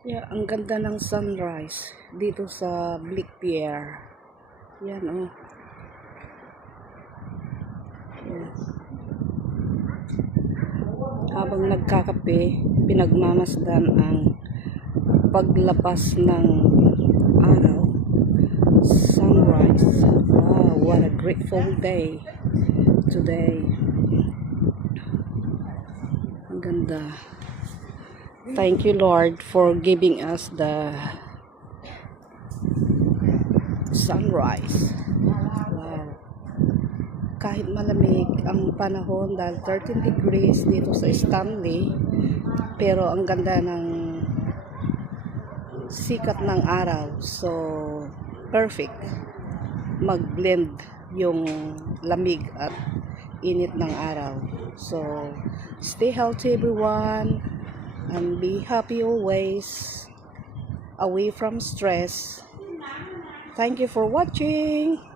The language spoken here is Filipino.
Yeah, ang ganda ng sunrise dito sa Blick Pier. Yan oh. Yes. Habang nagkakape, pinagmamasdan ang paglapas ng araw. Sunrise. Wow, what a grateful day today. Ang ganda. Thank you, Lord, for giving us the sunrise. Wow. Kahit malamig ang panahon dahil 13 degrees dito sa Stanley, pero ang ganda ng sikat ng araw. So, perfect. Mag-blend yung lamig at init ng araw. So, stay healthy everyone and be happy always, away from stress. Thank you for watching.